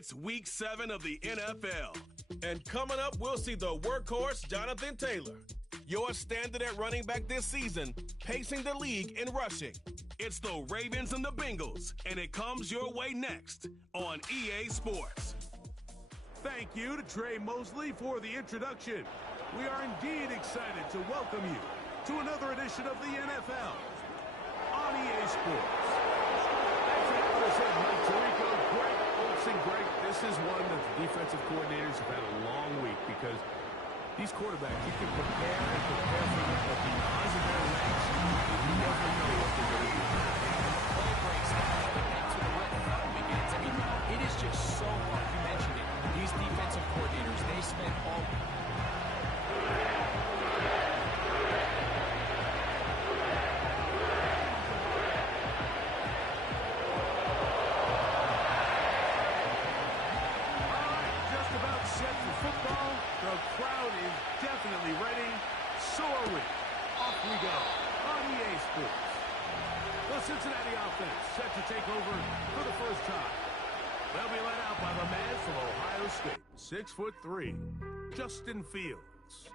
It's Week 7 of the NFL. And coming up, we'll see the workhorse Jonathan Taylor, your standard at running back this season, pacing the league in rushing. It's the Ravens and the Bengals, and it comes your way next on EA Sports. Thank you to Trey Mosley for the introduction. We are indeed excited to welcome you to another edition of the NFL on EA Sports. Thanks for Mike Tirico, Greg Olsen. Greg, this is one that the defensive coordinators have had a long week because these quarterbacks, you can prepare and prepare for them, but because of their legs, you never know what they're going to do. Play breaks down, but that's when the real fun begins. I mean, it is just so hard. You mentioned it. These defensive coordinators, they spend all... The crowd is definitely ready. So are we. Off we go on EA Sports. The Cincinnati offense set to take over for the first time. They'll be led out by the man from Ohio State, 6'3", Justin Fields.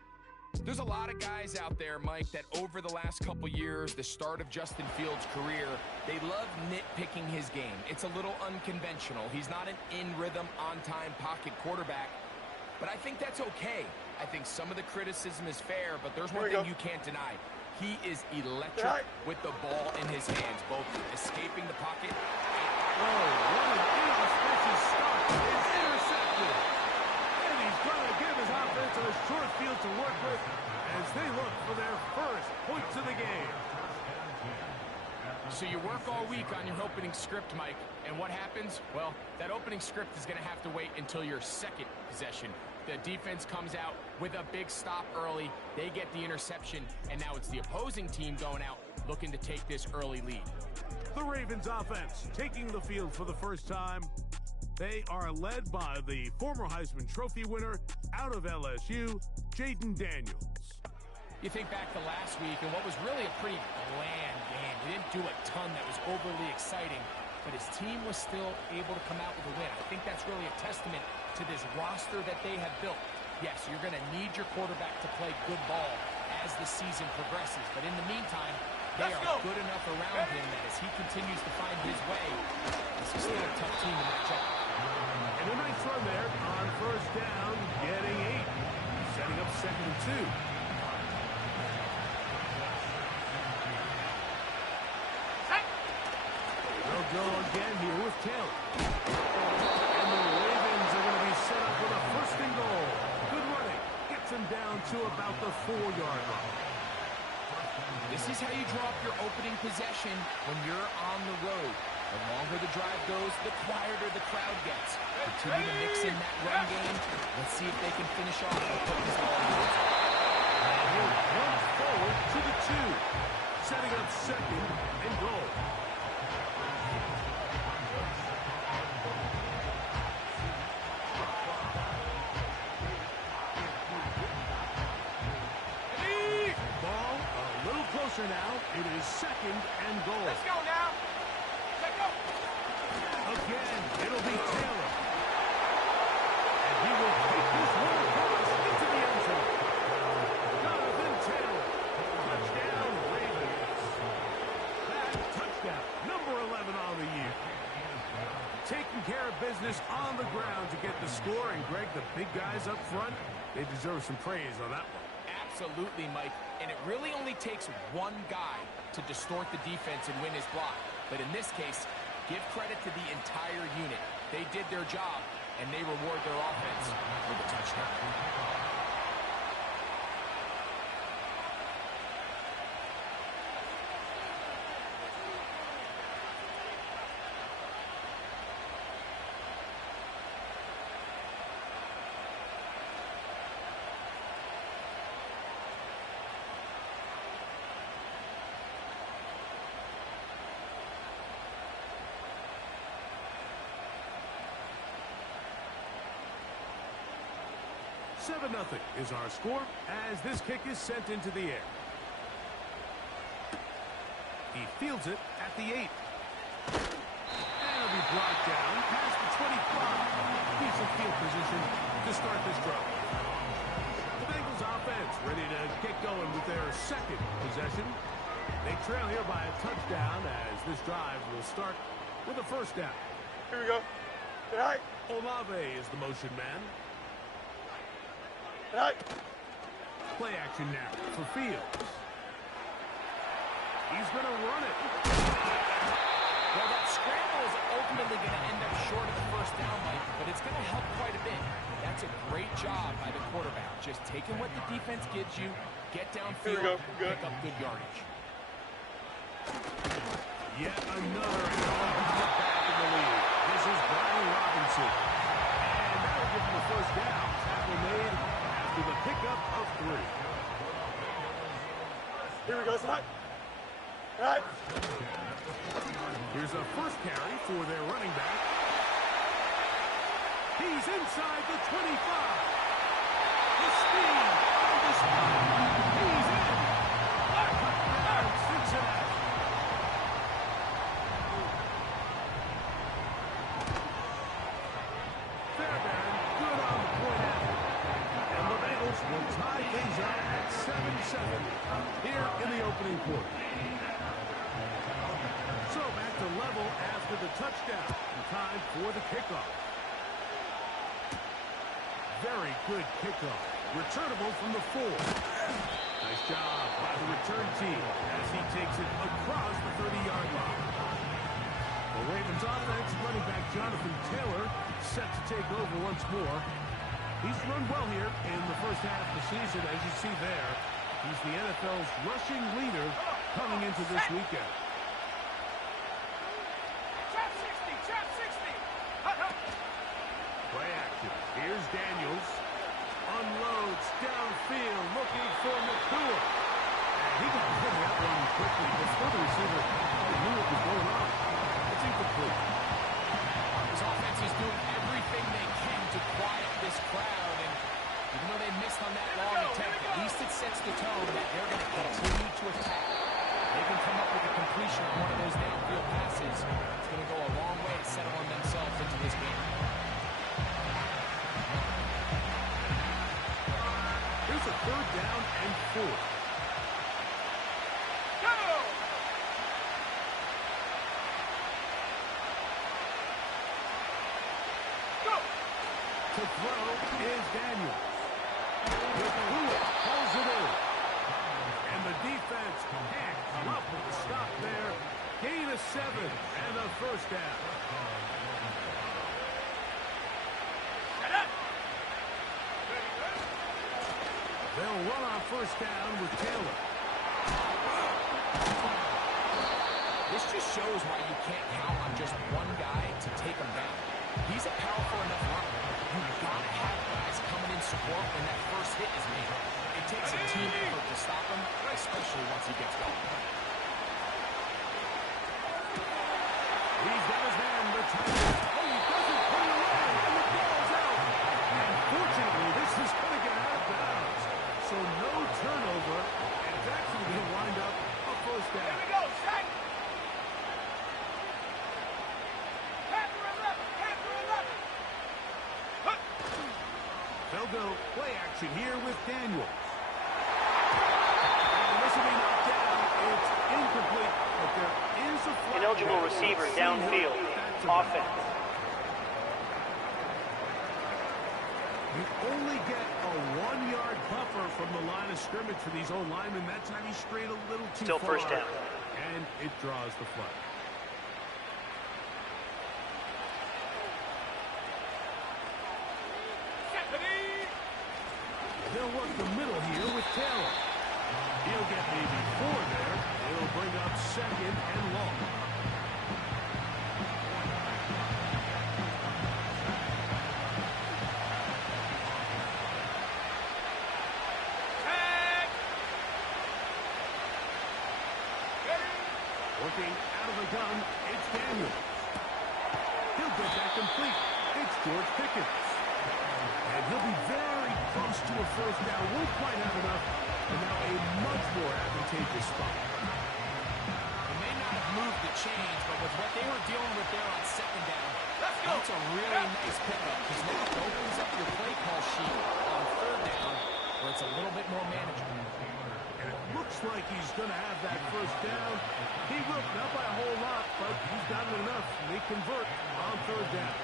There's a lot of guys out there, Mike, that over the last couple years, the start of Justin Fields' career, they love nitpicking his game. It's a little unconventional. He's not an in-rhythm, on-time pocket quarterback. But I think that's okay. I think some of the criticism is fair, but there's one thing you can't deny. He is electric with the ball in his hands, both escaping the pocket. Oh, what an inauspicious start. It's intercepted. And he's going to give his offense a short field to work with as they look for their first points of the game. So you work all week on your opening script, Mike, and what happens? Well, that opening script is going to have to wait until your second possession. The defense comes out with a big stop early. They get the interception, and now it's the opposing team going out looking to take this early lead. The Ravens offense taking the field for the first time. They are led by the former Heisman Trophy winner out of LSU, Jaden Daniels. You think back to last week and what was really a pretty bland game. He didn't do a ton that was overly exciting, but his team was still able to come out with a win. I think that's really a testament to this roster that they have built. Yes, you're going to need your quarterback to play good ball as the season progresses, but in the meantime, they are good enough around him that as he continues to find his way, this is still a tough team to match up. And a nice run there on first down, getting 8, setting up 2nd and 2. They'll go again here with Taylor. And the Ravens are going to be set up with a 1st and goal. Good running. Gets them down to about the 4-yard line. This is how you draw up your opening possession when you're on the road. The longer the drive goes, the quieter the crowd gets. Continue to mix in that run game. Let's see if they can finish off the focus ball. And he'll run forward to the 2. Setting up 2nd and goal. Closer now. It is 2nd and goal. Let's go now. Let's go. Again, it'll be Taylor. And he will take this one across into the end zone. Jonathan Taylor. Touchdown, Ravens. That touchdown, number 11 on the year. Taking care of business on the ground to get the score. And Greg, the big guys up front, they deserve some praise on that one. Absolutely, Mike. And it really only takes one guy to distort the defense and win his block. But in this case, give credit to the entire unit. They did their job, and they reward their offense with a touchdown. Seven 0 is our score as this kick is sent into the air. He fields it at the 8. And it'll be brought down past the 25. field position to start this drive. The Bengals offense ready to get going with their second possession. They trail here by a touchdown as this drive will start with a first down. Here we go. Tonight. Olave is the motion man. Tonight. Play action now for Fields. He's going to run it. Well, that scramble is ultimately going to end up short of the first down, Mike, but it's going to help quite a bit. That's a great job by the quarterback. Just taking what the defense gives you, get downfield, pick up good yardage. Yet another back in the lead. This is Brian Robinson. And that'll give him the first down. Tackle made after the pickup of 3. Here we go, tonight. Tonight. Here's a first carry for their running back. He's inside the 25. The speed on the spot. He's in. Touchdown, Cincinnati. Fairbairn, good on the point after. And the Bengals will tie things up at 7-7 here in the opening quarter. So back to level after the touchdown. Time for the kickoff. Very good kickoff. Returnable from the 4. Nice job by the return team as he takes it across the 30-yard line. The Ravens offense, running back Jonathan Taylor, set to take over once more. He's run well here in the first half of the season, as you see there. He's the NFL's rushing leader coming into this weekend. Play action. Here's Daniels. Unloads downfield, looking for McCool. And he got hit that one quickly before the receiver knew what was going on. It's incomplete. This offense is doing everything they can to quiet this crowd, and even though they missed on that long attempt, at least it sets the tone that they're going to continue to attack. They can come up with a completion on one of those downfield passes. It's going to go a long way to settle on themselves into this game. Here's a 3rd down and 4. To throw is Daniels. McCool pulls it in. And the defense can't come up with a stop there. Gain of 7 and a first down. They'll run on first down with Taylor. This just shows why you can't count on just one guy to take him down. He's a powerful enough runner. You've got to have guys coming in support when that first hit is made. It takes a team effort to stop him, especially once he gets going. He's got his hand, the tight end. Oh, he doesn't put it away, and the ball's out. And fortunately, this is going to get out of bounds. So no turnover, and it's actually going to wind up a first down. Here we go, strike. They'll go play action here with Daniels. And this will be knocked down. It's incomplete, but there is a flag. Ineligible receiver downfield. Offense. You only get a 1-yard buffer from the line of scrimmage for these old linemen. That time he strayed a little too Still far. first down. And it draws the flag. They'll work the middle here with Taylor. He'll get maybe 4 there. It'll bring up 2nd and long. Working out of the gun, it's Daniels. He'll get that complete. It's George Pickens. And he'll be very close to a first down. Won't quite have enough. And now a much more advantageous spot. They may not have moved the chains, but with what they were dealing with there on 2nd down, that's a really nice pickup. Because now no convert on third down.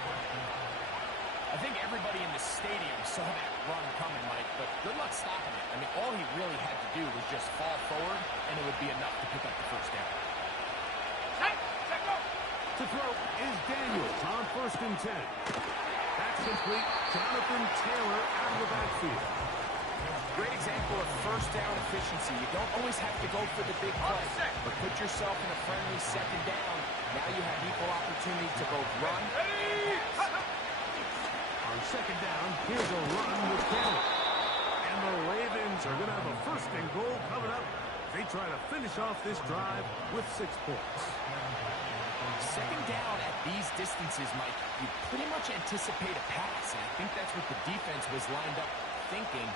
I think everybody in the stadium saw that run coming, Mike, but good luck stopping it. I mean, all he really had to do was just fall forward, and it would be enough to pick up the first down. To throw is Daniels on 1st and 10. That's complete. Jonathan Taylor out of the backfield. Great example of first down efficiency. You don't always have to go for the big play, but put yourself in a friendly second down. Now you have equal opportunity to both run. On second down, here's a run with Taylor. And the Ravens are going to have a 1st and goal coming up. They try to finish off this drive with 6 points. Second down at these distances, Mike, you pretty much anticipate a pass, and I think that's what the defense was lined up thinking.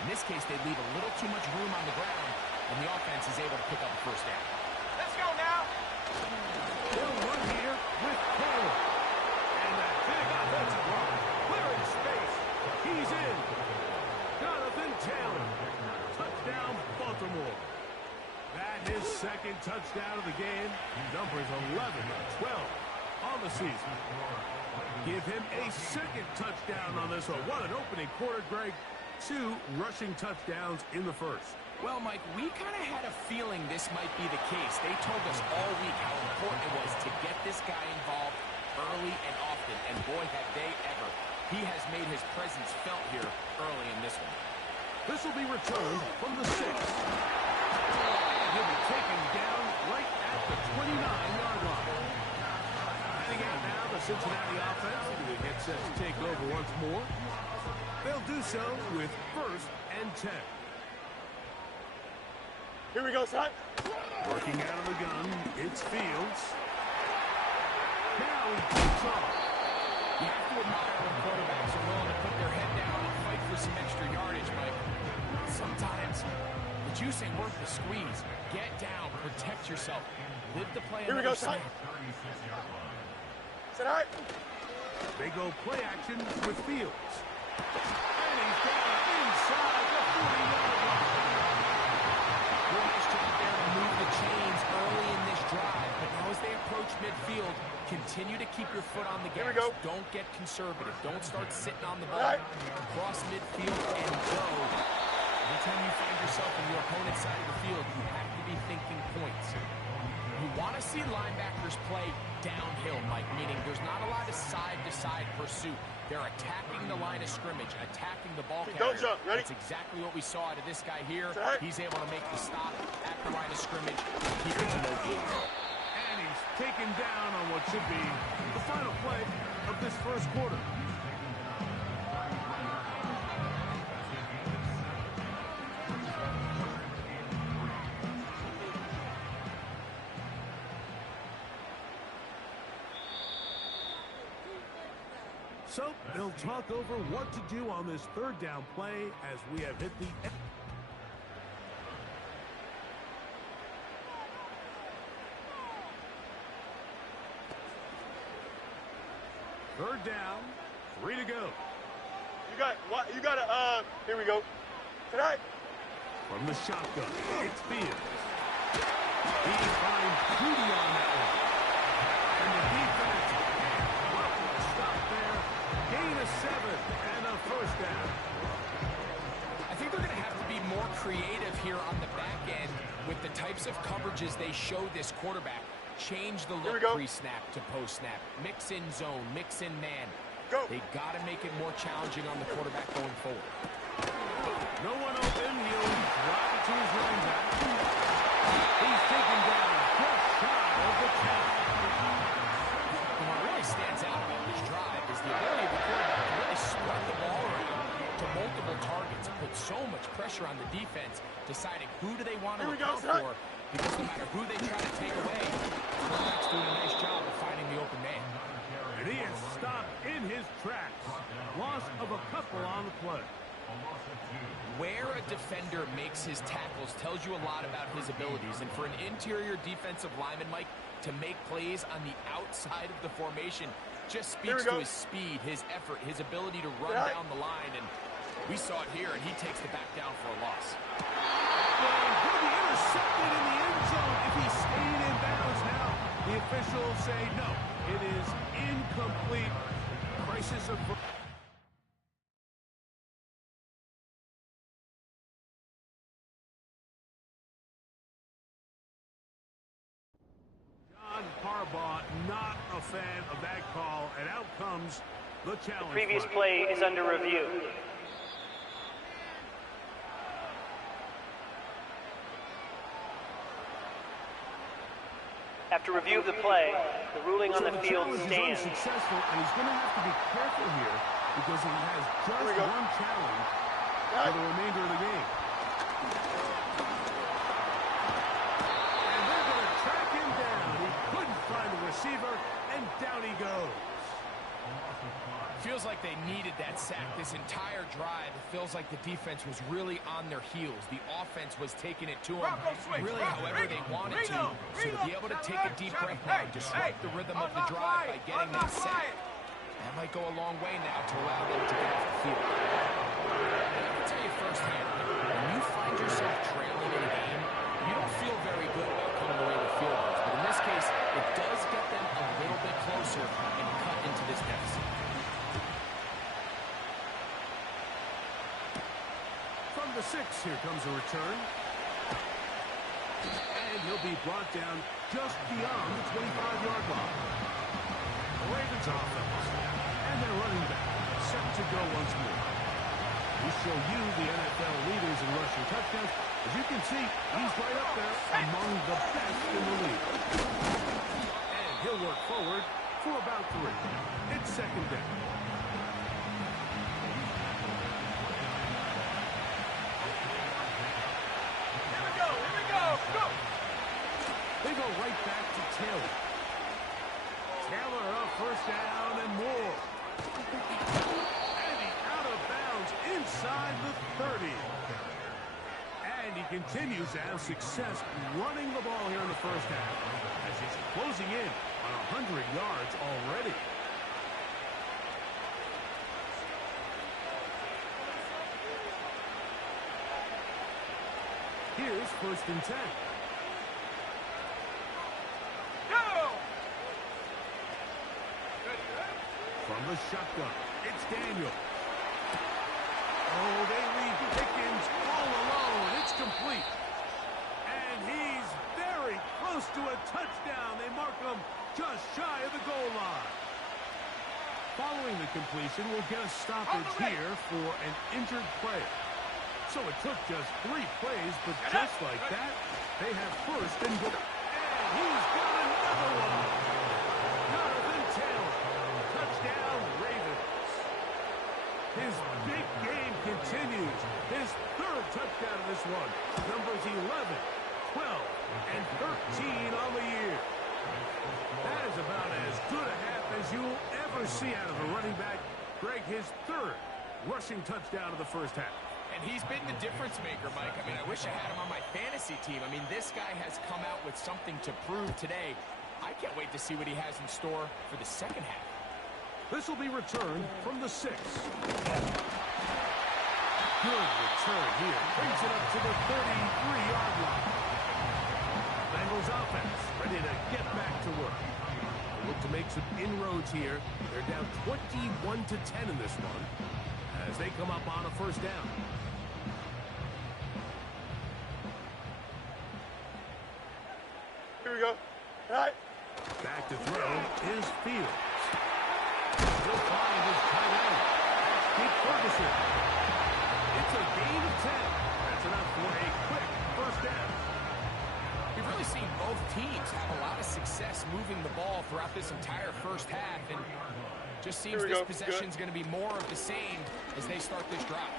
In this case, they leave a little too much room on the ground, and the offense is able to pick up a first down. Let's go now. They'll run here with Taylor. And that big offensive line clearing space. He's in. Jonathan Taylor. Touchdown, Baltimore. That his 2nd touchdown of the game. Numbers 11-12 on the season. Give him a 2nd touchdown on this one. What an opening quarter, Greg. 2 rushing touchdowns in the 1st. Well, Mike, we kind of had a feeling this might be the case. They told us all week how important it was to get this guy involved early and often, and boy, have they ever. He has made his presence felt here early in this one. This will be returned from the 6. He'll be taken down right at the 29-yard line. Heading out now, the Cincinnati offense. The get set to take over once more. They'll do so with 1st and 10. Here we go, son. Working out of the gun, it's Fields. Now he takes off. You have to admire when quarterbacks are willing to put their head down and fight for some extra yardage, Mike. Sometimes the juice ain't worth the squeeze. Get down, protect yourself, live the play. Here we go, son. Sit high. They go play action with Fields. And he's down inside the 40-yard line. Nice job there to move the chains early in this drive. But now as they approach midfield, continue to keep your foot on the gas. Here we go. Don't get conservative. Don't start sitting on the ball. Cross midfield and go. Anytime you find yourself on your opponent's side of the field, you have to be thinking points. You want to see linebackers play downhill, Mike, meaning there's not a lot of side-to-side pursuit. They're attacking the line of scrimmage, attacking the ball carrier. Don't jump. Ready? That's exactly what we saw out of this guy here. Right. He's able to make the stop at the line of scrimmage, keep it to no gain. And he's taken down on what should be the final play of this 1st quarter. So they'll talk over what to do on this 3rd down play as we have hit the end. 3rd down, 3 to go. You got to, here we go. Tonight. From the shotgun, it's Fields. He finds Judy on that one. And the defense, well, stop there. Gain of 7 and a 1st down. I think they're going to have to be more creative here on the back end with the types of coverages they show this quarterback. Change the look pre-snap to post-snap. Mix in zone, mix in man. Go. They got to make it more challenging on the quarterback going forward. No one open. He'll drive it to his running back. He's taken down just shy of the 10. And what really stands out about this drive is the ability of the quarterback to really spread the ball around to multiple targets, put so much pressure on the defense, deciding who do they want to account for, because no matter who they try to take away, the quarterback's doing a nice job of finding the open man. And he is stopped in his tracks. Loss of a couple on the play. Where a defender makes his tackles tells you a lot about his abilities. And for an interior defensive lineman, Mike, to make plays on the outside of the formation just speaks to his speed, his effort, his ability to run down the line. And we saw it here, and he takes the back down for a loss. He'll be intercepted in the end zone if he stayed in bounds now. The officials say no. It is incomplete. Crisis of... John Harbaugh, not a fan of that call, and out comes the challenge. The previous flag. play is under review. After review of the play, the ruling on the field stands. He's unsuccessful, and he's going to have to be careful here because he has just one challenge for the remainder of the game. And they're going to track him down. He couldn't find the receiver, and down he goes. Feels like they needed that sack this entire drive. It feels like the defense was really on their heels. The offense was taking it to them really however they wanted to. So to be able to take a deep breath now and disrupt the rhythm of the drive by getting that sack, that might go a long way now to allow them to get off the field. I can tell you firsthand, when you find yourself trailing in a game, you don't feel very good about coming away with field goals. But in this case, it does get them a little bit closer and cut into this deficit. From the 6, here comes a return. And he'll be brought down just beyond the 25-yard line. The Ravens offense. And their running back set to go once more. We show you the NFL leaders in rushing touchdowns. As you can see, he's right up there among the best in the league. And he'll work forward for about 3. It's second down. They go right back to Taylor. Taylor up first down and more. And he out of bounds inside the 30. And he continues to have success running the ball here in the first half as he's closing in on 100 yards already. Here's first and 10. From the shotgun, it's Daniel. Oh, they leave Pickens all alone. It's complete. And he's very close to a touchdown. They mark him just shy of the goal line. Following the completion, we'll get a stoppage here for an injured player. So it took just 3 plays, but just like that, they have first and goal. And he's got another one. Jonathan Taylor. Touchdown, Ravens. His big game continues. His 3rd touchdown of this one. Numbers 11, 12, and 13 on the year. That is about as good a half as you'll ever see out of a running back. Greg, his 3rd rushing touchdown of the first half. And he's been the difference maker, Mike. I mean, I wish I had him on my fantasy team. I mean, this guy has come out with something to prove today. I can't wait to see what he has in store for the second half. This will be returned from the 6. Good return here. Brings it up to the 33-yard line. Bengals offense ready to get back to work. They look to make some inroads here. They're down 21-10 in this one as they come up on a first down. Here we go. All right. Back to throw is Fields. He'll find his tight end. Keith Ferguson. It's a gain of 10. That's enough for a quick first down. We've really seen both teams have a lot of success moving the ball throughout this entire first half, and just seems this possession is going to be more of the same as they start this drive.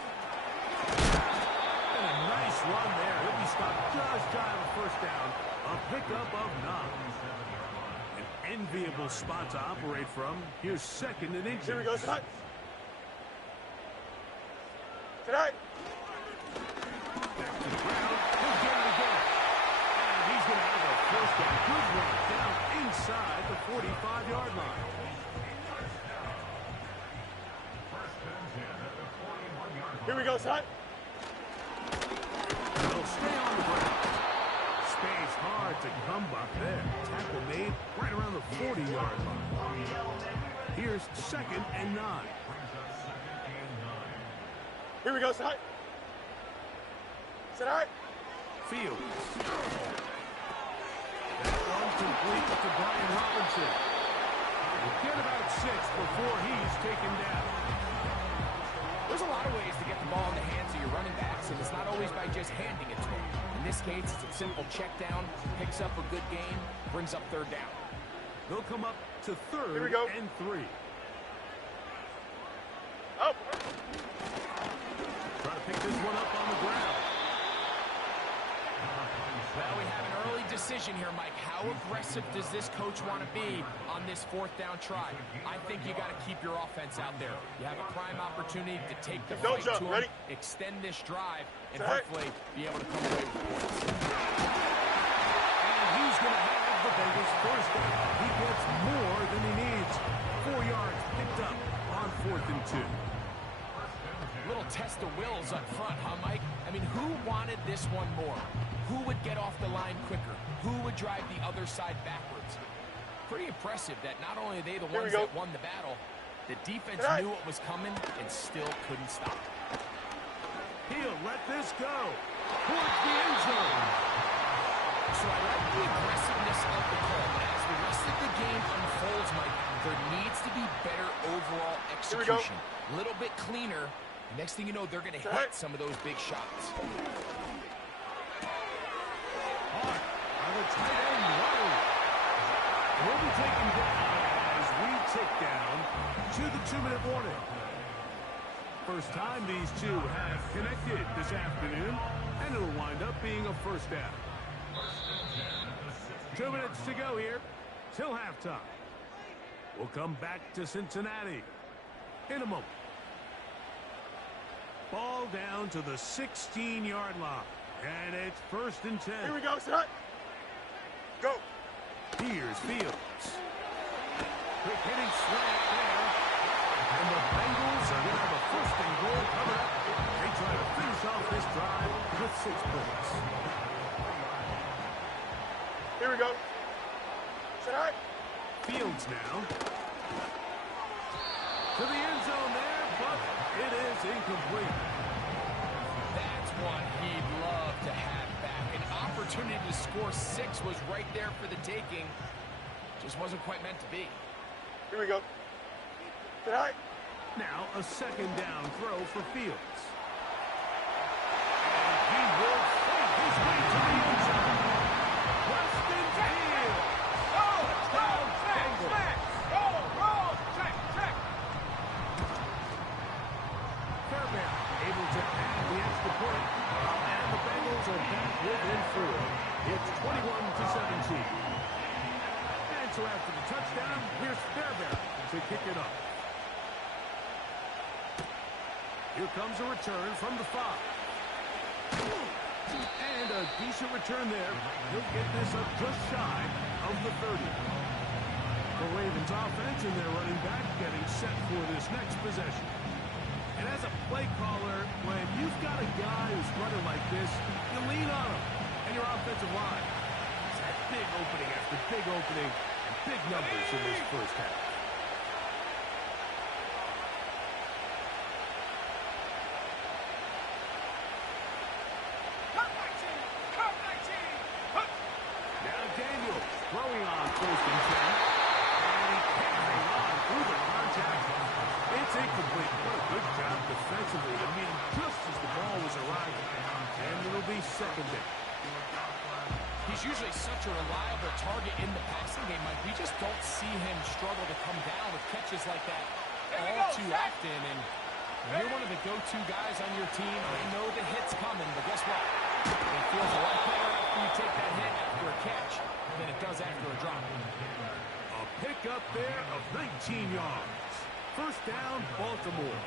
And a nice run there. He'll be stopped just shy of a first down. A pickup of 9. An enviable spot to operate from. Here's second and inches. Here we go, son. Tonight. Back to the ground. He'll get it again. And he's going to have a first down. Good run down inside the 45-yard line. Here we go, son. They'll stay on the ground. Space hard It's a comeback there. Tackle made right around the 40-yard line. Here's 2nd and 9. Here we go, sit high. Sit high. Fields. That one complete to Brian Robinson. We'll get about 6 before he's taken down. There's a lot of ways to get the ball in the hands of your running backs, and it's not always by just handing it to them. In this case, it's a simple check down, picks up a good gain, brings up 3rd down. They'll come up to 3rd Here we go. and 3. Up. Try to pick this one up on the ground. Well, we have an early decision here, Mike. How aggressive does this coach want to be on this 4th down try? I think you got to keep your offense out there. You have a prime opportunity to take the fight to him, extend this drive, and hopefully be able to come away with points. And he's going to have the Bengals first down. He gets more than he needs. 4 yards picked up on 4th and 2. Little test of wills up front, huh, Mike? I mean, who wanted this one more? Who would get off the line quicker? Who would drive the other side backwards? Pretty impressive that not only are they the ones that won the battle, the defense knew what was coming and still couldn't stop it. He'll let this go towards the end zone. So I like the aggressiveness of the call, but as the rest of the game unfolds, Mike, there needs to be better overall execution. A little bit cleaner. Next thing you know, they're going to hit some of those big shots. Hard on the tight end, Waddle. Will be taken down as we tick down to the 2-minute warning. First time these two have connected this afternoon, and it'll wind up being a first down. 2 minutes to go here till halftime. We'll come back to Cincinnati in a moment. Ball down to the 16-yard line. And it's 1st and 10. Here we go, sit high. Go. Here's Fields. Quick hitting slant there. And the Bengals are going to have a 1st and goal coming up. They try to finish off this drive with 6 points. Here we go. Sit high. Fields now. To the end zone there, but it is incomplete. That's one he'd love to have back. An opportunity to score 6 was right there for the taking. Just wasn't quite meant to be. Here we go. Sit high. Now a 2nd down throw for Fields. And he will fight his way to the end zone. Weston Fields. Touchdown Bengals. Check. Fairbairn able to add the extra point. And the Bengals are back within 4. It's 21-17. And so after the touchdown, here's Fairbairn to kick it off. Here comes a return from the 5. And a decent return there. He'll get this up just shy of the 30. The Ravens offense and their running back getting set for this next possession. And as a play caller, when you've got a guy who's running like this, you lean on him and your offensive line. It's that big opening after big opening, and big numbers in this first half. Now Daniels throwing on 1st and 10. And he can't hang on through the contact. It's incomplete. What a good job defensively to meet him just as the ball was arriving. And it'll be 2nd down. He's usually such a reliable target in the passing game, Mike. We just don't see him struggle to come down with catches like that all too often. And when you're one of the go-to guys on your team, I know the hit's coming, but guess what? It feels a lot better after you take that hit after a catch than it does after a drop. A pickup there of 19 yards. First down, Baltimore.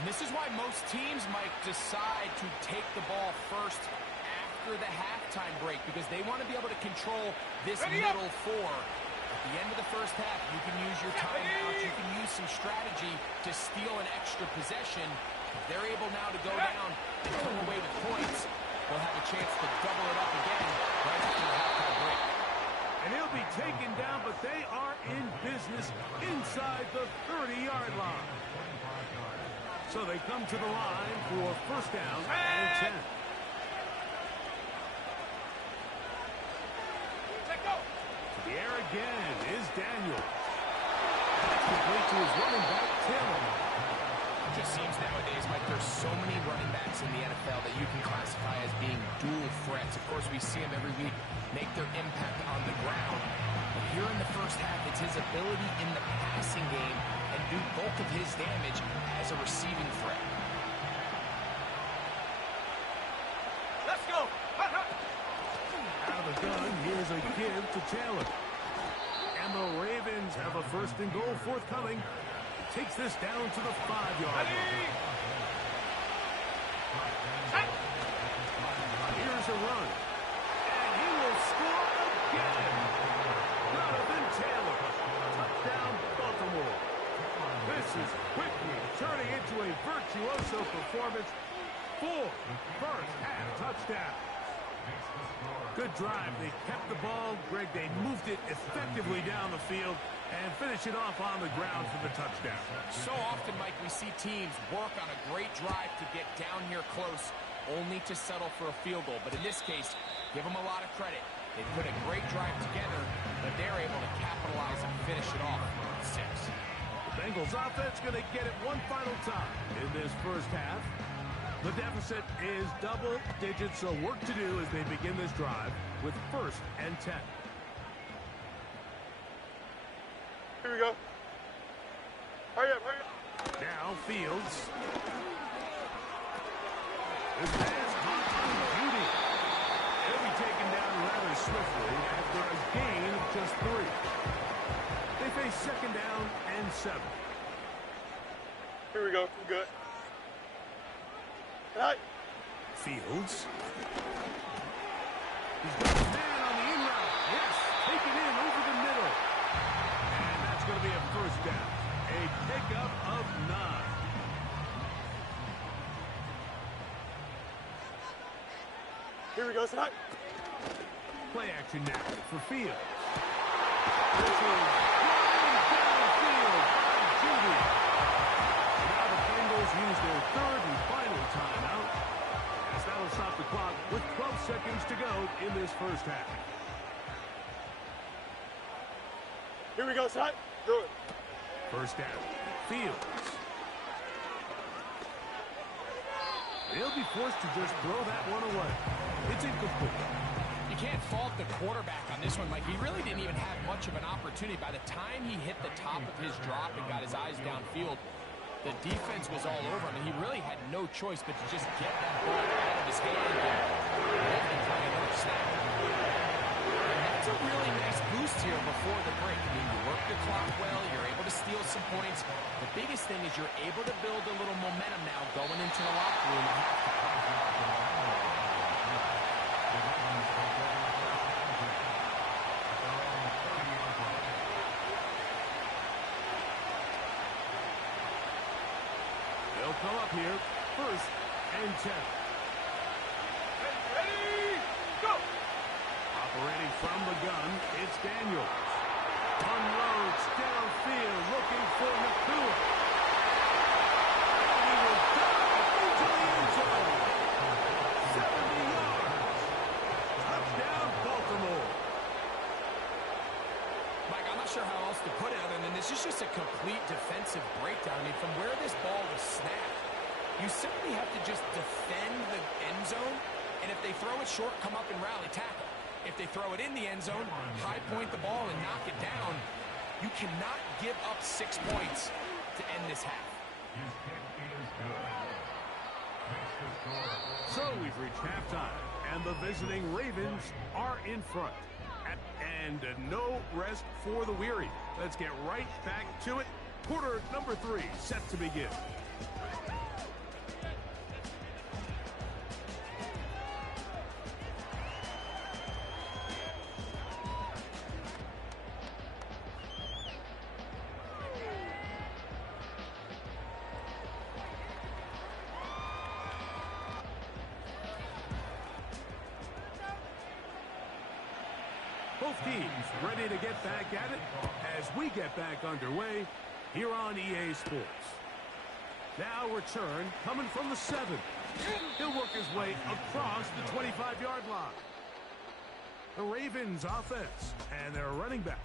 And this is why most teams might decide to take the ball first after the halftime break, because they want to be able to control this middle 4. At the end of the first half, you can use your timeouts, you can use some strategy to steal an extra possession. If they're able now to go down and come away with points, They'll have a chance to double it up again right after the halftime break. And he'll be taken down, but they are in business inside the 30-yard line. So they come to the line for first down and 10. To the air again is Daniels. That's complete to his running back, Taylor. It just seems nowadays, Mike, there's so many running backs in the NFL that you can classify as being dual threats. Of course, we see them every week make their impact on the ground. But here in the first half, it's his ability in the passing game and do bulk of his damage as a receiving threat. Let's go. Out of the gun, here's a give to Taylor. And the Ravens have a first and goal forthcoming. Takes this down to the 5-yard line. Here's a run. And he will score again. Jonathan Taylor. Touchdown, Baltimore. This is quickly turning into a virtuoso performance. 4 first-half touchdowns. Good drive. They kept the ball. Greg, they moved it effectively down the field and finish it off on the ground for the touchdown. So often, Mike, we see teams work on a great drive to get down here close, only to settle for a field goal. But in this case, give them a lot of credit. They put a great drive together, but they're able to capitalize and finish it off with 6. The Bengals offense going to get it one final time in this first half. The deficit is double digits, so work to do as they begin this drive with first and 10. Here we go. Hurry up, hurry up. Now Fields. This pass caught on Judy. He'll be taken down rather swiftly after a gain of just 3. They face second down and 7. Here we go. We're good. Right. Fields. He's got a man on the in route. Yes, taken in over the middle. And that's going to be a first down. A pickup of 9. Here we go, tonight. Play action now for Fields. This is flying downfield by Judy. Now the Bengals use their third and final timeout, as that'll stop the clock with 12 seconds to go in this first half. Here we go, tonight. Do it. First down. Fields. They'll be forced to just throw that one away. It's incomplete. You can't fault the quarterback on this one, Mike. He really didn't even have much of an opportunity. By the time he hit the top of his drop and got his eyes downfield, the defense was all over him, and he really had no choice but to just get that ball out of his hand and play another snap. And that's a really nice boost here before the break. I mean, you work the clock well, you're able to steal some points. The biggest thing is you're able to build a little momentum now going into the locker room at halftime. They'll come up here, first and 10. Ready, go! Operating from the gun, it's Daniels. Unloads downfield, looking for Nakua. And he will dive into the end zone. 70 yards. Touchdown, Baltimore. Mike, I'm not sure how else to put it other than this is just a complete defensive breakdown. I mean, from where this ball was snapped, you simply have to just defend the end zone, and if they throw it short, come up and rally tackle. If they throw it in the end zone, high point the ball and knock it down. You cannot give up 6 points to end this half. So we've reached halftime, and the visiting Ravens are in front. And no rest for the weary. Let's get right back to it. Quarter number 3 set to begin. Both teams ready to get back at it as we get back underway here on EA Sports. Now return coming from the 7. He'll work his way across the 25-yard line. The Ravens offense and their running back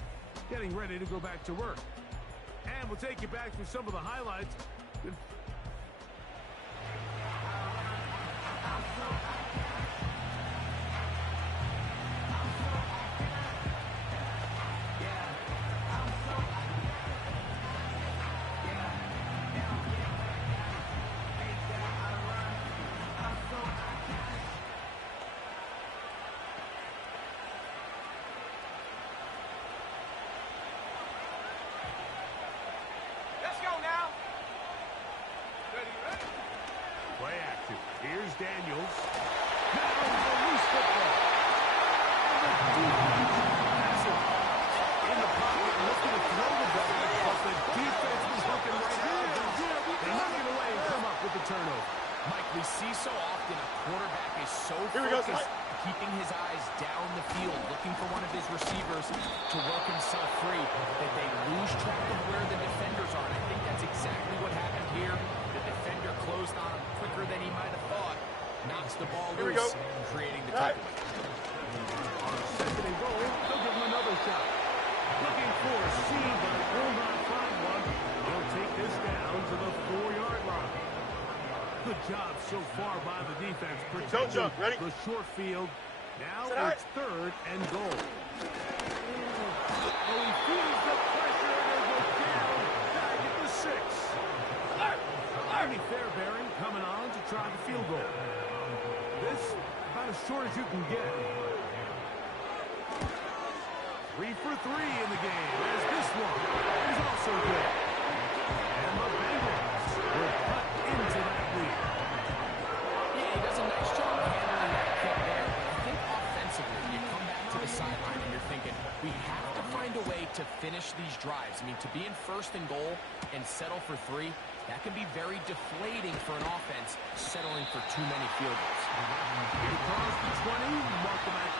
getting ready to go back to work. And we'll take you back through some of the highlights. Play action. Here's Daniels. Now the loose football. And the defense has it. In the pocket, looking to throw the ball, but the defense was looking right at them. They knock it away and come up with the turnover. Mike, we see so often a quarterback is so focused, keeping his eyes down the field, looking for one of his receivers to work himself free, that they lose track of where the defenders are. And I think that's exactly what happened here. The defender closed on him quicker than he might have thought, knocks the ball loose, creating the takeaway. On second and goal, they'll give him another shot. Looking for a seam, but will not find one. They'll take this down to the 4-yard line. Good job so far by the defense protecting the short field. Now it's 3rd and goal. Oh, he feels the pressure and they go down back at the 6. Jimmy Fairbairn coming on to try the field goal. This about as short as you can get. 3 for 3 in the game, as this one is also good. And the Bengals will cut into that lead. Yeah, he does a nice job handling that kick there. I think offensively, you come back to the sideline and you're thinking, we have to find a way to finish these drives. I mean, to be in 1st and goal and settle for 3, that can be very deflating for an offense settling for too many field goals. Across the 20, mark the back.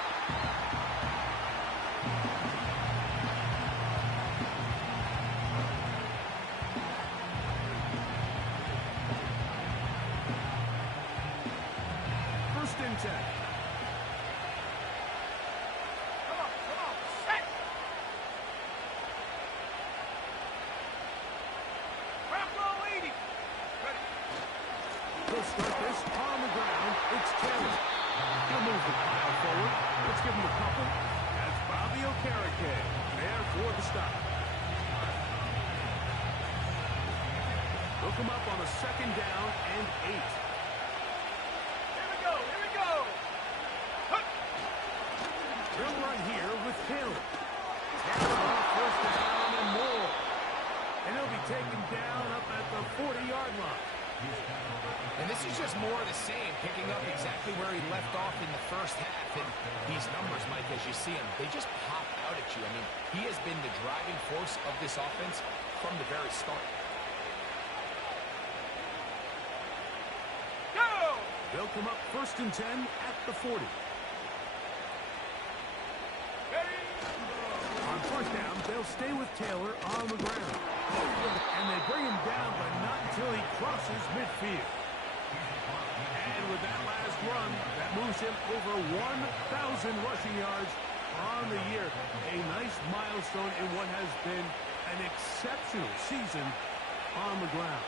First and 10. Come on, set! Bronco 80! Ready. He'll start this on the ground. It's Taylor. He'll move the pile forward. Let's give him a couple. That's Bobby Okereke there for the stop. They'll come up on a 2nd down and 8. Here we go! Hup. They'll run here with Taylor. Taylor on 1st down and more. And he'll be taken down up at the 40-yard line. And this is just more of the same, picking up exactly where he left off in the first half. And these numbers, Mike, as you see them, they just pop out at you. I mean, he has been the driving force of this offense from the very start. Go! They'll come up 1st and 10 at the 40. Ready? On 1st down, they'll stay with Taylor on the ground. And they bring him down, but not until he crosses midfield. And with that last run, that moves him over 1,000 rushing yards on the year. A nice milestone in what has been an exceptional season on the ground.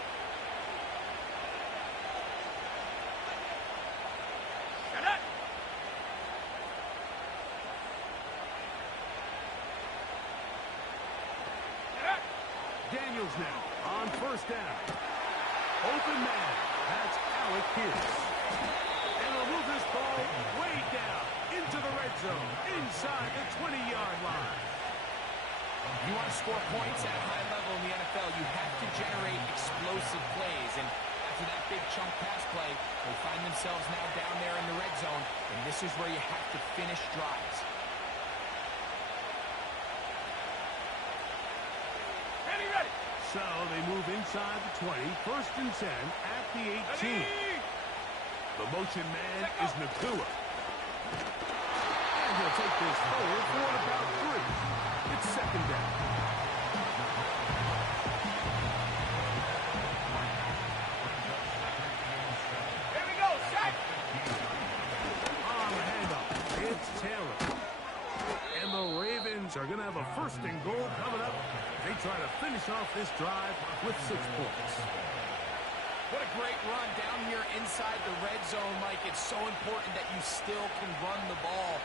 Shut up! Daniels now on 1st down. Open man. That's Alec Pierce. And he'll move this ball way down into the red zone, inside the 20-yard line. You want to score points at a high level in the NFL, you have to generate explosive plays. And after that big chunk pass play, they find themselves now down there in the red zone. And this is where you have to finish drives. Ready! So they move inside the 20, 1st and 10 at the 18. The motion man is Nakua. And he'll take this forward for about 3. It's second down. Here we go, set! On the handoff, it's Taylor. And the Ravens are going to have a 1st and goal coming up. They try to finish off this drive with 6 points. What a great run down here inside the red zone, Mike. It's so important that you still can run the ball.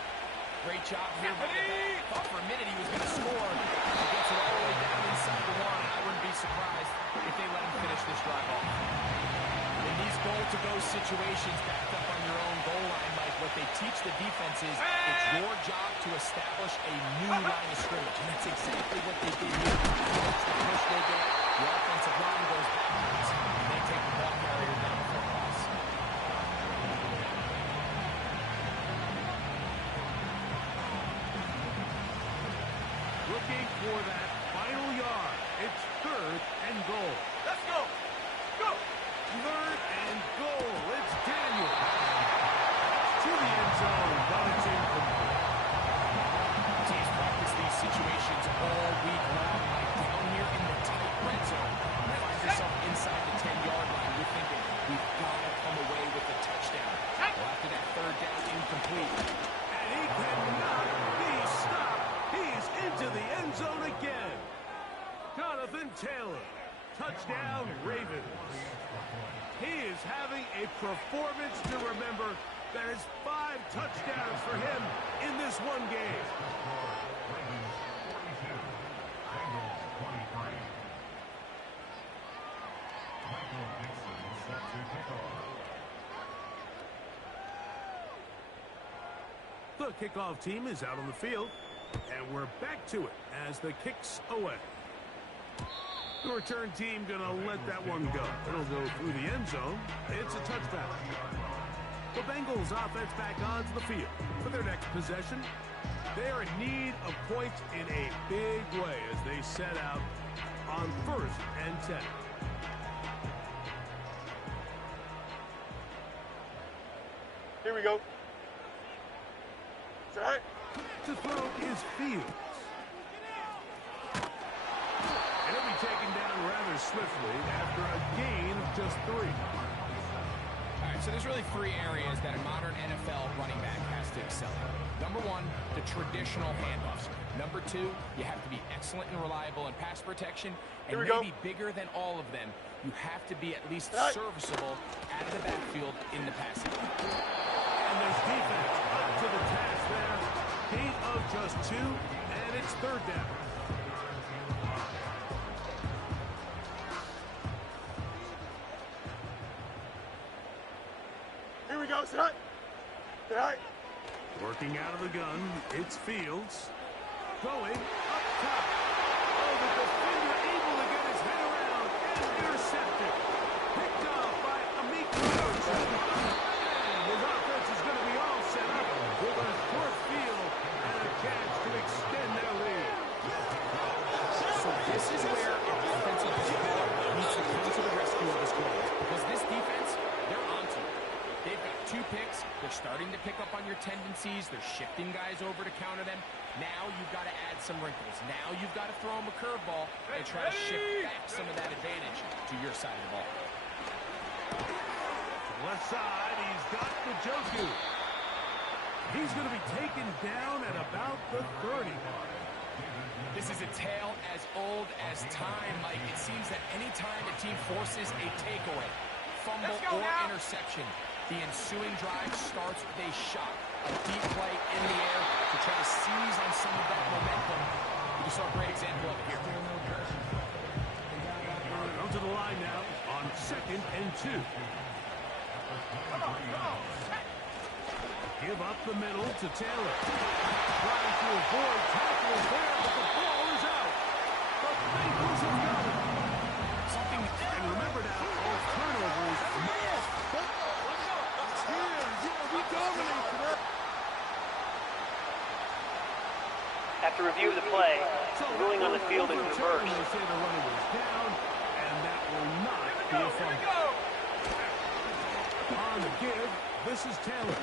Great job here by the back. Thought for a minute he was going to score. He gets it all the way down inside the 1. I wouldn't be surprised if they let him finish this drive off. In these goal-to-go situations, backed up on your own goal line, Mike, what they teach the defense is it's your job to establish a new line of scrimmage. And that's exactly what they did here. That's the push they get. The offensive line goes backwards. And they take the ball carrier down for a loss. Looking for that final yard. It's 3rd and goal. Let's go. Go. 3rd and goal. It's Daniel. To the end zone, but it's incomplete. Teams practice these situations all week long. Like down here in the tight red zone. You find yourself inside the 10-yard line. You're thinking, we've got to come away with a touchdown. Well, after that 3rd down, incomplete. And he cannot be stopped. He's into the end zone again. Jonathan Taylor. Touchdown, Ravens. He is having a performance to remember. That is 5 touchdowns for him in this one game. The kickoff team is out on the field, and we're back to it as the kick's away. The return team going to let that one go. It'll go through the end zone. It's a touchback. The Bengals offense back onto the field for their next possession. They are in need of points in a big way as they set out on 1st and 10. Here we go. Set. To throw is Fields. And he'll be taken down rather swiftly after a gain of just 3. All right, so there's really 3 areas that a modern NFL running back has to excel in. Number 1, the traditional handoffs. Number 2, you have to be excellent and reliable in pass protection. And maybe bigger than all of them, you have to be at least serviceable out of the backfield in the passing game. And there's defense up to the task there. Gain of just 2, and it's 3rd down. Here we go. Set. Set. Working out of the gun, it's Fields. Going up top. Oh, the defender able to get his head around and intercepted. Picked off by Amik Robertson. And his offense is going to be all set up with a short field and a chance to extend their lead. So this is where an offensive player needs to come to the rescue of his goals. Because this defense, they're onto it. They've got 2 picks. They're starting to pick up on your tendencies. They're shifting guys over to counter them. Now you've got to add some wrinkles. Now you've got to throw them a curveball and try to shift back some of that advantage to your side of the ball. Left side, he's got the Njoku. He's going to be taken down at about the 30. This is a tale as old as time, Mike. It seems that any time a team forces a takeaway, fumble, or interception, the ensuing drive starts with a shot, a deep play in the air to try to seize on some of that momentum. You saw a great example of it here. Come to the line now on 2nd and 2. Give up the middle to Taylor. Trying to avoid tackles there, but the ball is out. The Bengals have got it. And remember now, all turnovers. We dominate today. After review of the play, ruling on the field is reversed. They say the runner was down, and that will not be a fumble. On the give, this is Taylor.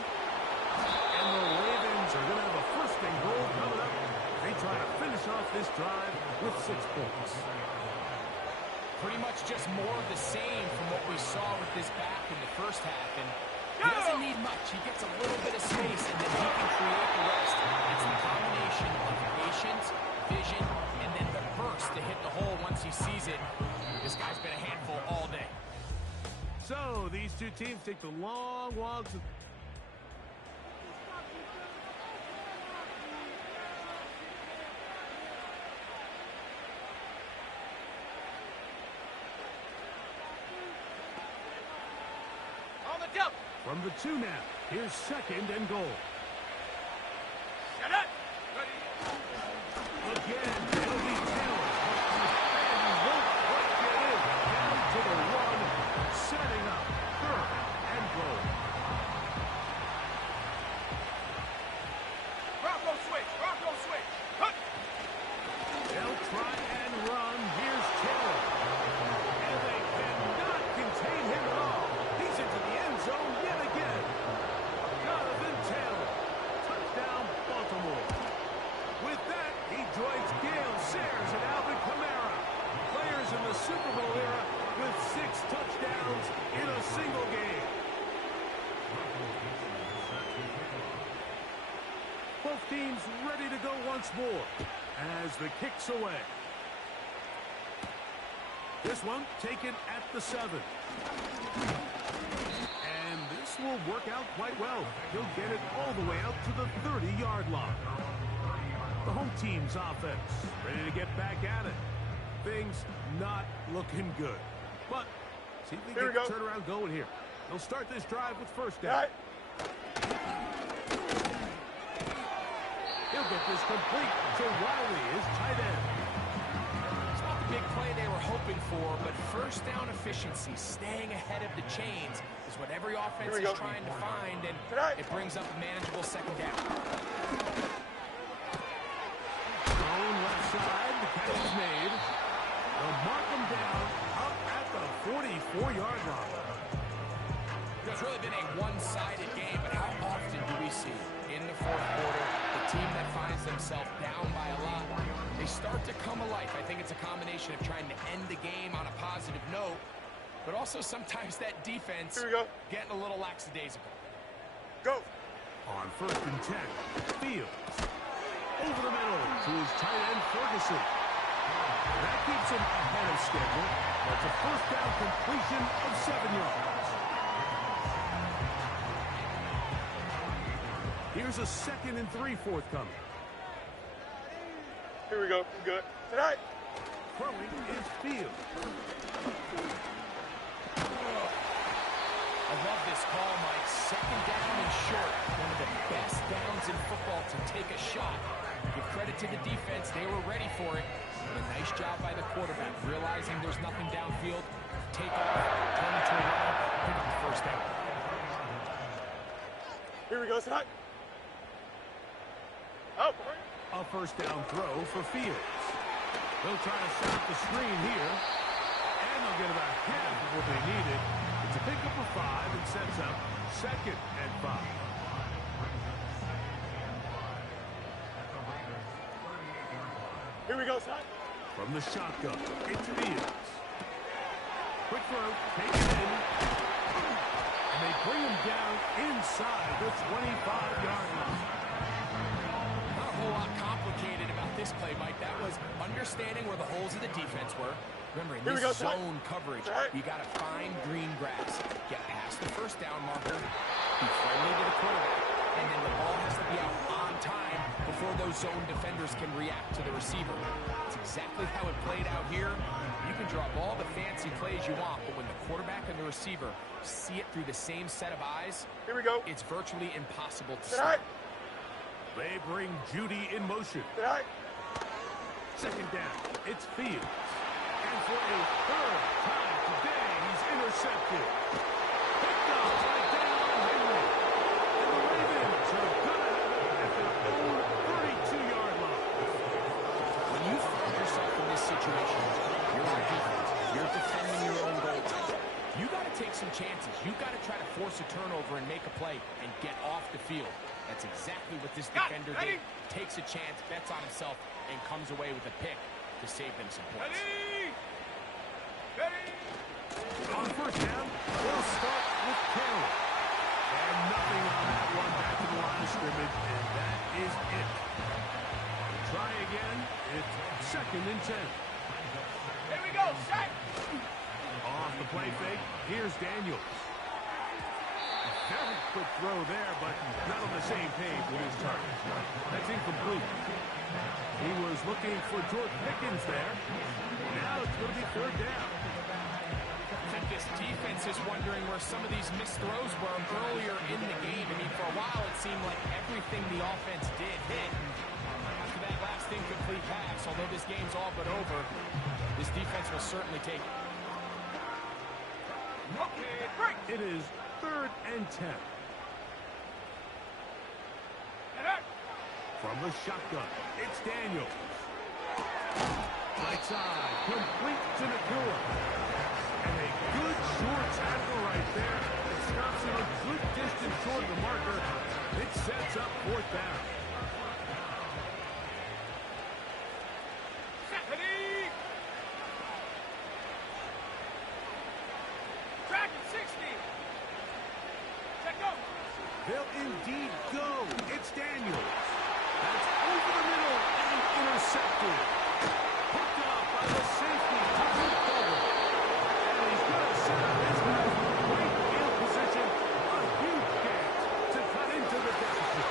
And the Ravens Bengals are going to have a first and goal coming up. They try to finish off this drive with 6 points. Pretty much just more of the same from what we saw with this back in the first half. And he doesn't need much. He gets a little bit of space, and then he can create the rest. It's the combination of patience, vision, and then the burst to hit the hole once he sees it. This guy's been a handful all day. So these two teams take the long walk to... From the 2 now, here's second and goal. Get it! Again, it'll be Taylor. And he won't quite get in. Down to the 1, setting up third and goal. Rocco switch! Hut! They'll try and run. Here's Taylor. And they cannot contain him at all. He's into the end zone yet again. Jonathan Taylor. Touchdown, Baltimore. With that, he joins Gale Sayers and Alvin Kamara. Players in the Super Bowl era with 6 touchdowns in a single game. Both teams ready to go once more as the kick's away. This one taken at the 7. And this will work out quite well. He'll get it all the way out to the 30-yard line. The home team's offense ready to get back at it. Things not looking good. But see if they get the turnaround going here. They'll start this drive with first down. He'll get this complete to Riley, his tight end. It's not the big play they were hoping for, but first down efficiency, staying ahead of the chains, is what every offense is trying to find, and it brings up a manageable second down. Thrown left side, the catch is made. They'll mark him down up at the 44-yard line. It's really been a one-sided game, but how often do we see in the fourth quarter the team that finds themselves down by a lot, they start to come alive? I think it's a combination of trying to end the game on a positive note, but also sometimes that defense getting a little lackadaisical. Go! On first and 10, Fields. Over the middle to his tight end, Ferguson. That keeps him ahead of schedule. That's a first down completion of 7 yards. Here's a 2nd and 3 forthcoming. Here we go. Good. Tonight. Throwing is Fields. I love this call, Mike. 2nd down and short. One of the best downs in football to take a shot. Give credit to the defense. They were ready for it. And a nice job by the quarterback. Realizing there's nothing downfield. Take off, turn it to a run, pick up the first down. Here we go. Tonight. Oh. A first down throw for Fields. They'll try to set up the screen here. And they'll get about half of what they needed. It's a pickup of 5 and sets up 2nd and 5. Here we go, son. From the shotgun, it's Fields. Quick throw, take it in. And they bring him down inside the 25-yard line. Not a whole lot complicated about this play, Mike. That was understanding where the holes of the defense were. Remember, in this zone coverage, you got to find green grass. Get past the first down marker, be friendly to the quarterback, and then the ball has to be out on time before those zone defenders can react to the receiver. It's exactly how it played out here. You can draw up all the fancy plays you want, but when the quarterback and the receiver see it through the same set of eyes, here we go. It's virtually impossible to stop. They bring Judy in motion. 2nd down, it's Fields. And for a 3rd time today, he's intercepted. Picked up by Daniel Henry. And the Ravens are going to have it at their own 32-yard line. When you find yourself in this situation, you're on defense. You're defending your own goal. You got to take some chances. You've got to try to force a turnover and make a play and get off the field. That's exactly what this defender did. Takes a chance, bets on himself, and comes away with a pick to save them some points. On first down, we'll start with Carroll. And nothing on that one back to the line of scrimmage, and that is it. Try again. It's 2nd and 10. Here we go, set! Off the play fake, here's Daniels. Very quick throw there, but not on the same page with his target. That's incomplete. He was looking for George Pickens there. Now it's going to be 3rd down. I think this defense is wondering where some of these missed throws were earlier in the game. I mean, for a while it seemed like everything the offense did hit. After that last incomplete pass, although this game's all but over, this defense will certainly take it. Okay, break. It is 3rd and 10. From the shotgun, it's Daniels. Right side, complete to Nakua. And a good short tackle right there. It stops him a good distance toward the marker. It sets up 4th down. They'll indeed go. It's Daniels. That's over the middle and intercepted. Picked up by the safety to move forward. And he's going to set up his guys with great field position. A huge catch to cut into the deficit.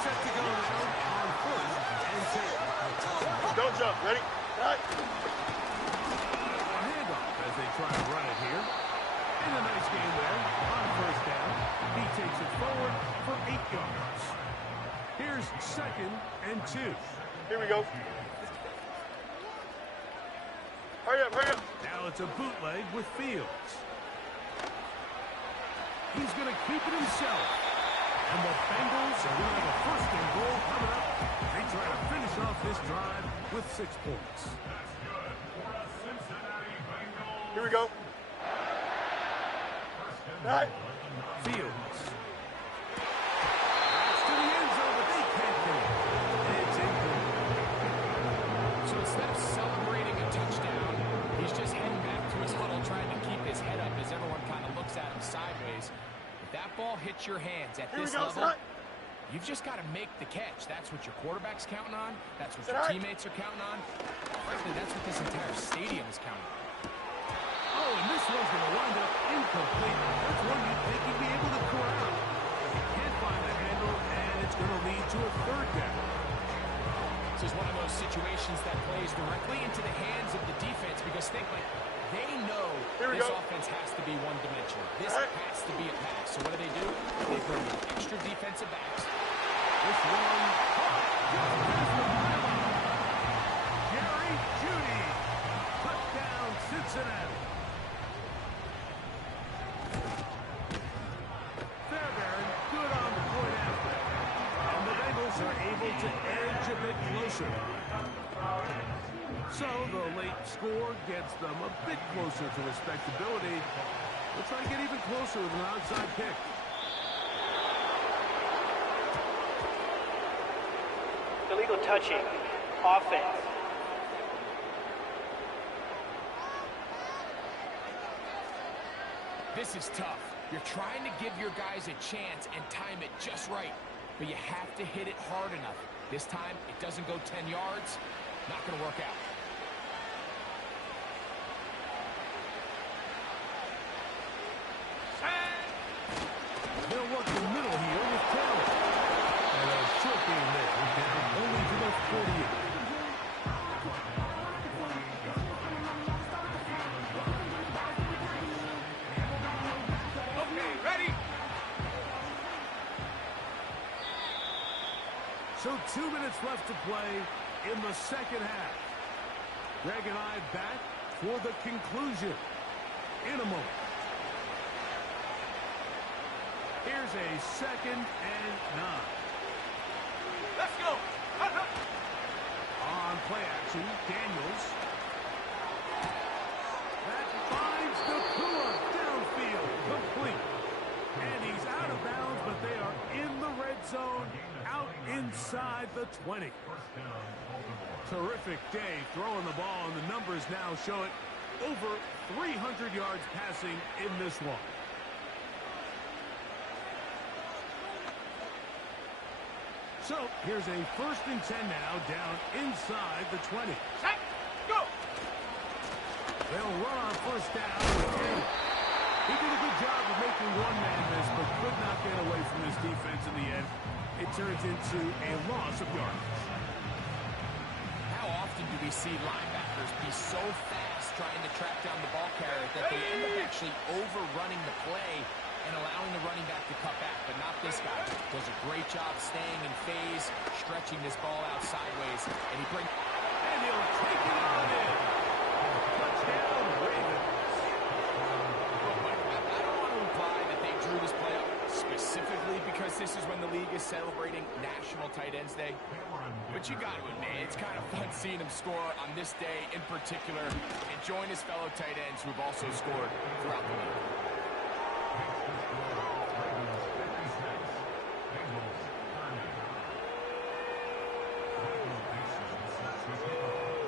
Set to go now on 1st and 10. Don't jump. Ready? Right. A handoff as they try to run it here. And a nice game there on 1st down. He takes it forward for 8 yards. Here's 2nd and 2. Here we go. Hurry up, hurry up. Now it's a bootleg with Fields. He's going to keep it himself. And the Bengals are going to have a 1st and goal coming up. They try to finish off this drive with 6 points. Here we go. Right. Fields. Pass to the end zone, but they can't get it. It's incomplete. So instead of celebrating a touchdown, he's just heading back to his huddle trying to keep his head up as everyone kind of looks at him sideways. If that ball hits your hands at this level, you've just got to make the catch. That's what your quarterback's counting on. That's what your teammates are counting on. Frankly, that's what this entire stadium is counting on. Oh, and this one's going to wind up incomplete. That's one you'd think he'd be able to corral. Can't find the handle, and it's going to lead to a 3rd down. This is one of those situations that plays directly into the hands of the defense because they know this offense has to be one-dimensional. This has to be a pass. So what do? They bring in extra defensive backs. This one, Jerry Jeudy, touchdown Cincinnati. Fairbairn, good on the point after. And the Bengals are able to edge a bit closer. So the late score gets them a bit closer to respectability. They'll try to get even closer with an outside kick. Illegal touching. Offense. This is tough. You're trying to give your guys a chance and time it just right, but you have to hit it hard enough. This time, it doesn't go 10 yards. Not going to work out. They'll work the middle here with Carroll. And a short game there. We're down only to the 48. Okay, ready? So 2 minutes left to play in the 2nd half. Greg and I back for the conclusion in a moment. Here's a 2nd and 9. Let's go. On play action, Daniels. That finds Nakua down inside the 20. Terrific day throwing the ball, and the numbers now show it. Over 300 yards passing in this one. So, here's a 1st and 10 now, down inside the 20. Set, go! They'll run on 1st down with Taylor. He did a good job of making one man miss, but could not get away from his defense in the end. It turns into a loss of yardage. How often do we see linebackers be so fast trying to track down the ball carrier that they end up actually overrunning the play and allowing the running back to cut back? But not this guy. Does a great job staying in phase, stretching this ball out sideways, and he'll take it on in. Touchdown, Ravens. I don't want to imply that they drew this play up specifically because this is when the league is celebrating National Tight Ends Day. But you got to admit, it's kind of fun seeing him score on this day in particular and join his fellow tight ends who have also scored throughout the league.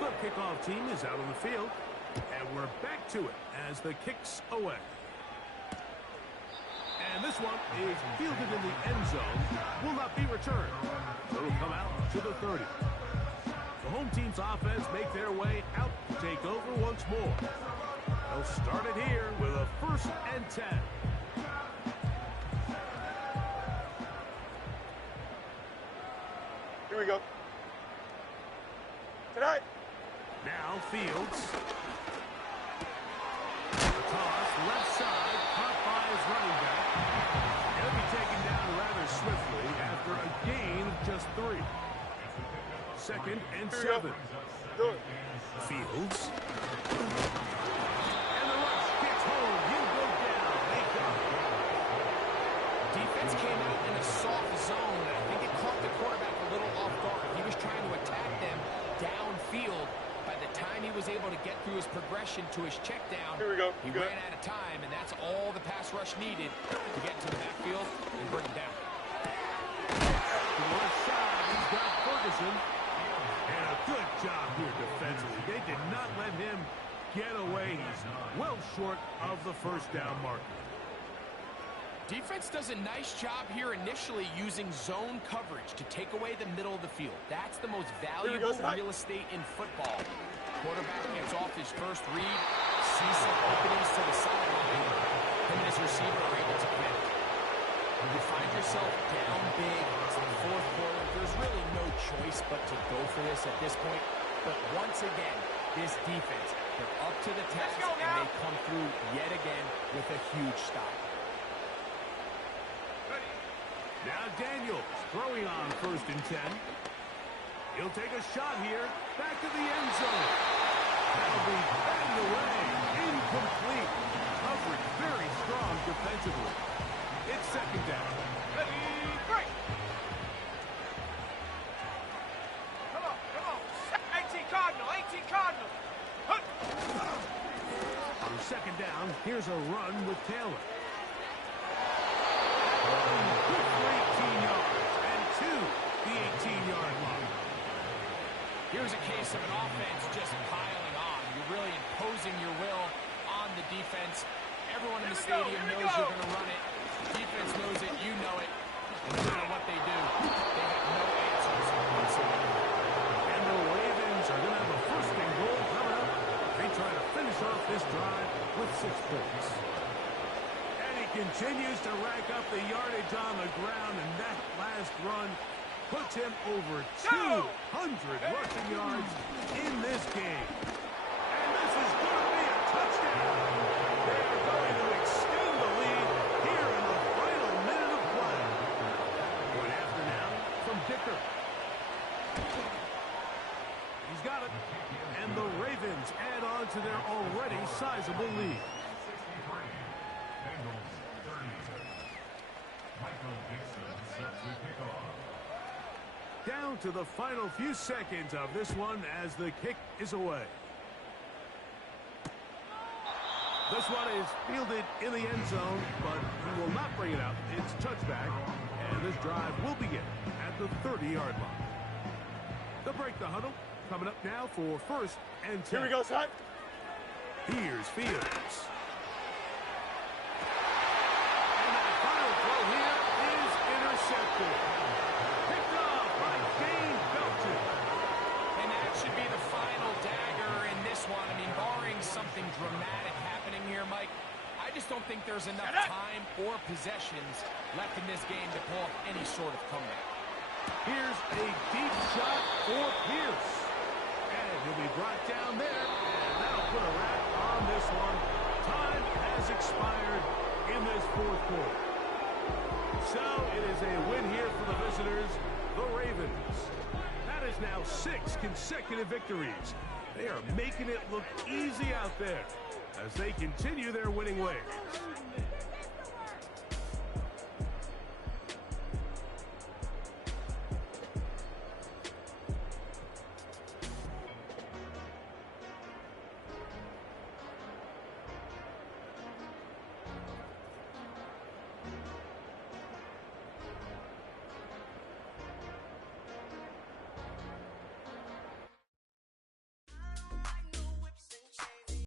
The kickoff team is out on the field, and we're back to it as the kick's away. And this one is fielded in the end zone, will not be returned. It'll come out to the 30. The home team's offense make their way out to take over once more. They'll start it here with a 1st and 10. Here we go. Tonight. Now Fields. The toss, left side, caught by his running back. He'll be taken down rather swiftly after a gain of just 3. 2nd and 7. Do it. Fields. And the rush gets home. He'll go down. They got it. Defense came out in a soft zone, and I think it caught the quarterback a little off guard. He was trying to attack them downfield. By the time he was able to get through his progression to his check down, Here we go. He ran out of time, and that's all the pass rush needed to get to the backfield and bring him down. To the left side, he's got Ferguson. And a good job here defensively. They did not let him get away. He's well short of the 1st down marker. Defense does a nice job here initially using zone coverage to take away the middle of the field. That's the most valuable real estate in football. Quarterback gets off his first read, sees some openings to the sideline. Him and his receiver are able to connect. When you find yourself down big, it's the 4th quarter. There's really no choice but to go for this at this point. But once again, this defense, they're up to the task, and they come through yet again with a huge stop. Now Daniels throwing on 1st and 10. He'll take a shot here. Back to the end zone. That'll be batted away. Incomplete. Coverage very strong defensively. It's 2nd down. Ready, break. Come on, come on. 18 Cardinal, 18 Cardinal. On 2nd down, here's a run with Taylor. Good for 18 yards and to the 18-yard line. Here's a case of an offense just piling on. You're really imposing your will on the defense. Everyone in the stadium knows you're going to run it. Defense knows it, you know it. And no matter what they do, they have no answers whatsoever. And the Ravens are going to have a 1st and goal coming up. They try to finish off this drive with 6 points. And he continues to rack up the yardage on the ground, and that last run puts him over 200 rushing yards in this game. And this is going to be a touchdown. They are going to extend the lead here in the final minute of play. Point after now from Dicker. He's got it. And the Ravens add on to their already sizable lead. Down to the final few seconds of this one as the kick is away. This one is fielded in the end zone, but he will not bring it out. It's touchback, and this drive will begin at the 30-yard line. They'll break the huddle. Coming up now for 1st and 10. Here we go, son. Here's Fields. And that final throw here is intercepted. Picked off by Dane Belton. And that should be the final dagger in this one. I mean, barring something dramatic happening here, Mike, I just don't think there's enough time or possessions left in this game to pull off any sort of comeback. Here's a deep shot for Pierce. And he'll be brought down there, and that'll put a wrap on this one. Time has expired in this 4th quarter. So it is a win here for the visitors, the Ravens. That is now 6 consecutive victories. They are making it look easy out there as they continue their winning ways.